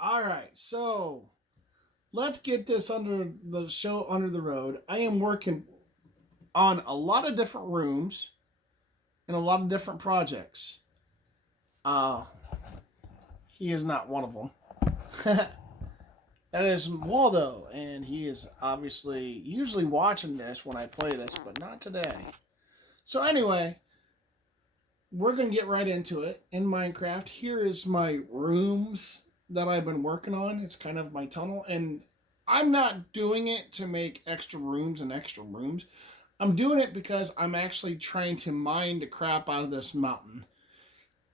All right, so let's get this under the road. I am working on a lot of different rooms and a lot of different projects. Uh, he is not one of them. That is Waldo, and he is obviously usually watching this when I play this, but not today. So anyway, we're gonna get right into it in Minecraft. Here is my rooms that I've been working on. It's kind of my tunnel, and I'm not doing it to make extra rooms and extra rooms. I'm doing it because I'm actually trying to mine the crap out of this mountain.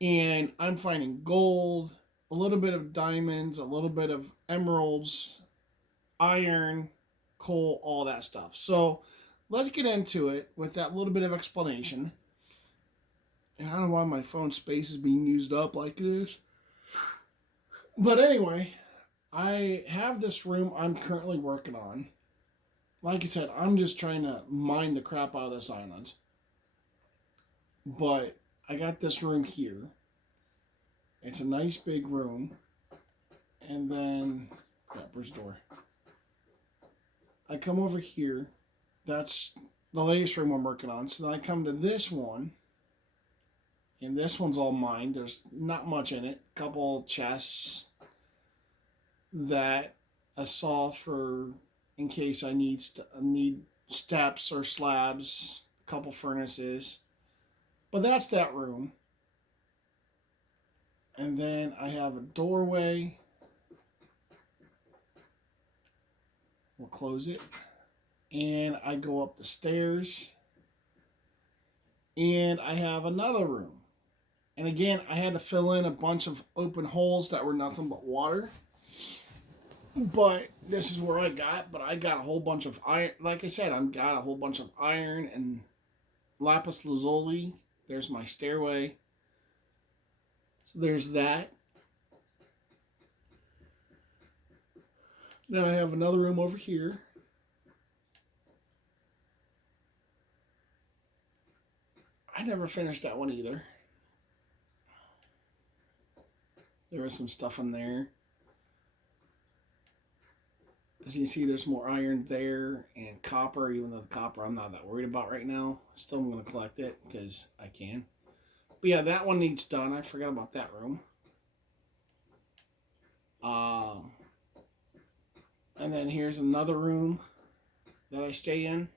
And I'm finding gold, a little bit of diamonds, a little bit of emeralds, iron, coal, all that stuff. So let's get into it with that little bit of explanation. And I don't know why my phone space is being used up like this. But anyway, I have this room I'm currently working on. Like I said, I'm just trying to mine the crap out of this island. But I got this room here. It's a nice big room. And then, crap, where's the door? I come over here. That's the latest room I'm working on. So then I come to this one. And this one's all mine. There's not much in it. A couple chests that I saw for in case I need steps or slabs. A couple furnaces. But that's that room. And then I have a doorway. We'll close it. And I go up the stairs. And I have another room. And again, I had to fill in a bunch of open holes that were nothing but water. But this is where I got. But I got a whole bunch of iron. Like I said, I've got a whole bunch of iron and lapis lazuli. There's my stairway. So there's that. Then I have another room over here. I never finished that one either. There was some stuff in there. As you can see, there's more iron there and copper, even though the copper I'm not that worried about right now. Still, I'm going to collect it because I can. But yeah, that one needs done. I forgot about that room. Uh, and then here's another room that I stay in.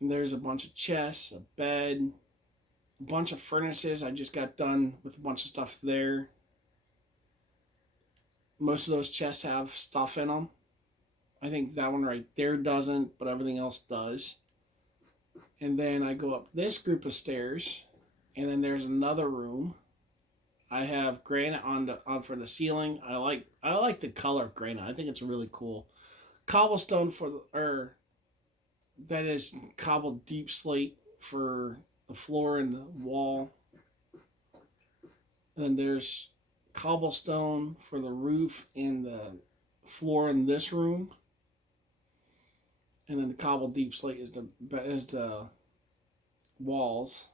And there's a bunch of chests, a bed, a bunch of furnaces. I just got done with a bunch of stuff there. Most of those chests have stuff in them. I think that one right there doesn't, but everything else does. And then I go up this group of stairs, and then there's another room. I have granite on for the ceiling. I like the color of granite. I think it's really cool. Cobblestone or that is cobbled deep slate for the floor and the wall. And then there's cobblestone for the roof and the floor in this room. And then the cobbled deep slate is the walls.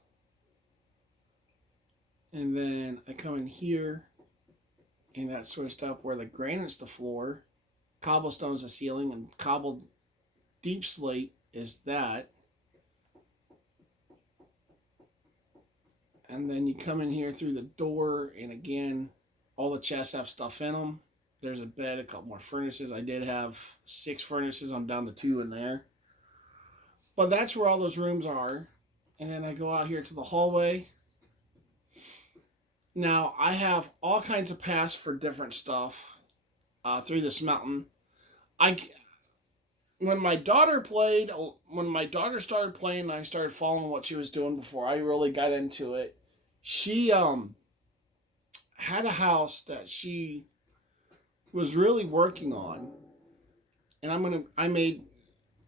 And then I come in here, and that's switched up where the granite's the floor, cobblestone's the ceiling, and cobbled deep slate is that. And then you come in here through the door, and again, all the chests have stuff in them. There's a bed, a couple more furnaces. I did have 6 furnaces. I'm down to 2 in there. But that's where all those rooms are. And then I go out here to the hallway. Now, I have all kinds of paths for different stuff through this mountain. I when my daughter played, when my daughter started playing, and I started following what she was doing before I really got into it. She had a house that she was really working on, and I made,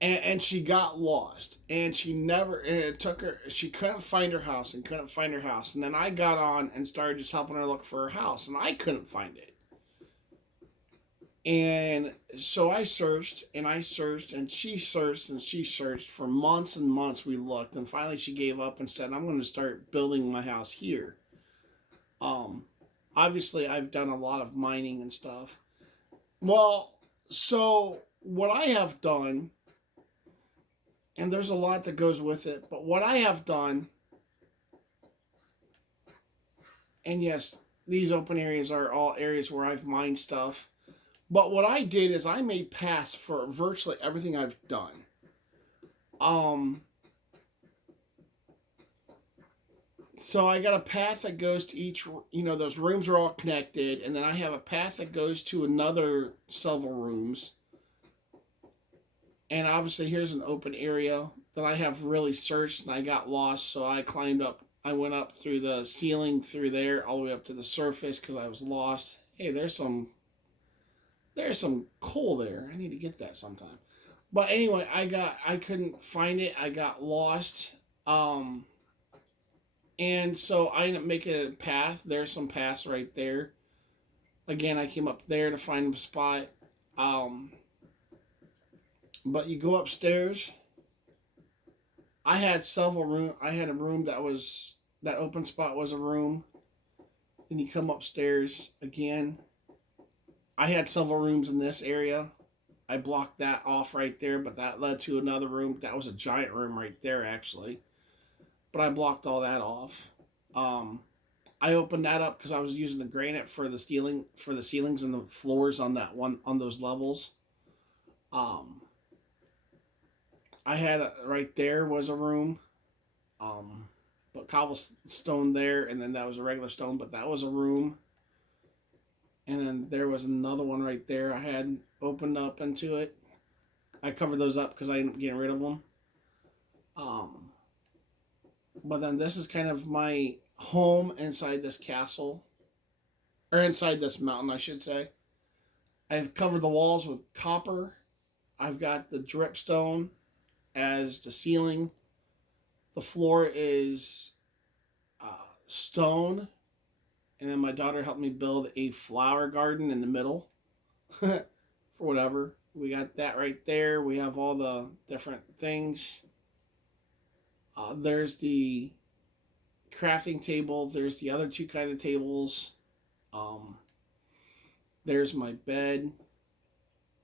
and she got lost, and and it took her, she couldn't find her house and couldn't find her house, and then I got on and started just helping her look for her house, and I couldn't find it. And so I searched and I searched and she searched and she searched for months and months. We looked and finally she gave up and said, "I'm going to start building my house here." Um, obviously I've done a lot of mining and stuff. Well, so what I have done, and there's a lot that goes with it, but what I have done, and yes, these open areas are all areas where I've mined stuff. But what I did is I made paths for virtually everything I've done. Um, so I got a path that goes to each, those rooms are all connected, and then I have a path that goes to another several rooms. And obviously, here's an open area that I have really searched, and I got lost, so I climbed up. I went up through the ceiling through there, all the way up to the surface because I was lost. Hey, there's some coal there. I need to get that sometime. But anyway, I couldn't find it. I got lost. Um, and so I ended up making a path. There's some paths right there. Again, I came up there to find a spot. Um, but you go upstairs. I had several room. I had a room that open spot was a room. Then you come upstairs again. I had several rooms in this area. I blocked that off right there, but that led to another room. That was a giant room right there, actually. But I blocked all that off. I opened that up because I was using the granite for the ceilings and the floors on those levels. Um, I had right there was a room, but cobblestone there, and then that was a regular stone, but that was a room. And then there was another one right there I had opened up into it. I covered those up because I ended up getting rid of them. Um, but then this is kind of my home inside this castle, or inside this mountain, I should say. I've covered the walls with copper. I've got the dripstone as the ceiling. The floor is stone. And then my daughter helped me build a flower garden in the middle for whatever. We got that right there. We have all the different things. There's the crafting table. There's the other two kind of tables. Um, there's my bed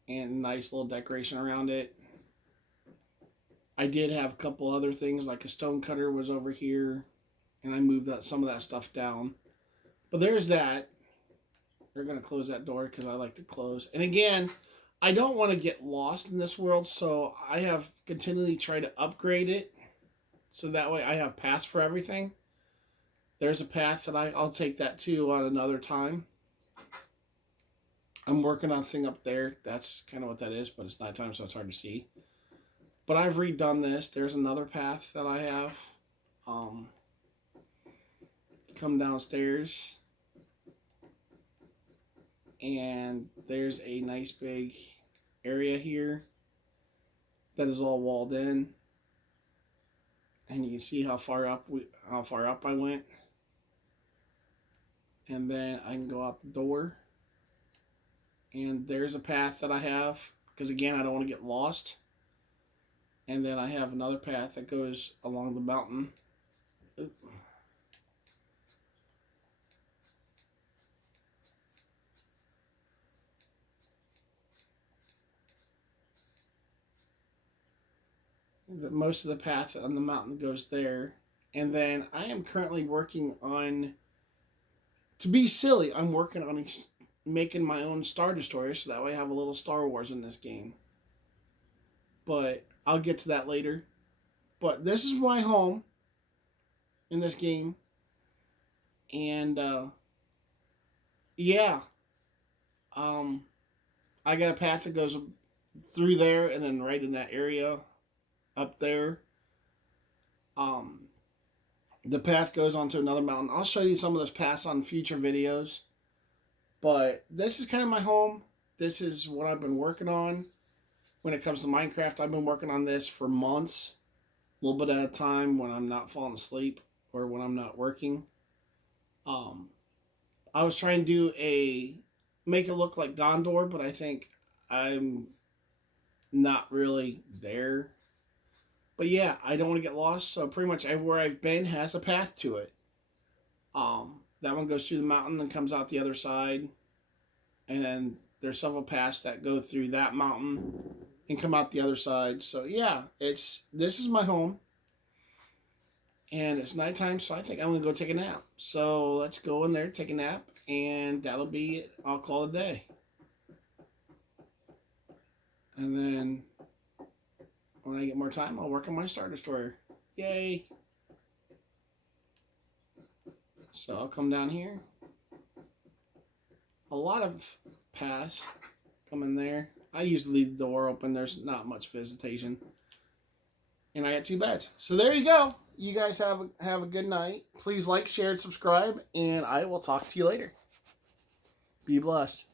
and nice little decoration around it. I did have a couple other things, like a stone cutter was over here, and I moved some of that stuff down. But there's that. They're going to close that door because I like to close. And again, I don't want to get lost in this world, so I have continually tried to upgrade it so that way I have paths for everything. There's a path that I'll take that too on another time. I'm working on a thing up there. That's kind of what that is, but it's nighttime, so it's hard to see. But I've redone this. There's another path that I have. Come downstairs. And there's a nice big area here that is all walled in. And you can see how far up I went. And then I can go out the door. And there's a path that I have, because again, I don't want to get lost. And then I have another path that goes along the mountain. Oop. Most of the path on the mountain goes there. And then I am currently working on, to be silly, I'm working on making my own Star Destroyer so that way I have a little Star Wars in this game. But I'll get to that later. But this is my home in this game. And yeah. I got a path that goes through there and then right in that area up there. The path goes onto another mountain. I'll show you some of those paths on future videos. But this is kind of my home. This is what I've been working on. When it comes to Minecraft, I've been working on this for months. A little bit at a time when I'm not falling asleep or when I'm not working. I was trying to make it look like Gondor, but I think I'm not really there. But yeah, I don't want to get lost, so pretty much everywhere I've been has a path to it. That one goes through the mountain and comes out the other side. And then there's several paths that go through that mountain and come out the other side. So yeah, this is my home. And it's nighttime, so I think I'm gonna go take a nap. So let's go in there, take a nap, and that'll be it. I'll call it a day. And then when I get more time, I'll work on my Star Destroyer. Yay! So I'll come down here. A lot of paths come in there. I usually leave the door open. There's not much visitation. And I got 2 beds. So there you go. You guys have a good night. Please like, share, and subscribe. And I will talk to you later. Be blessed.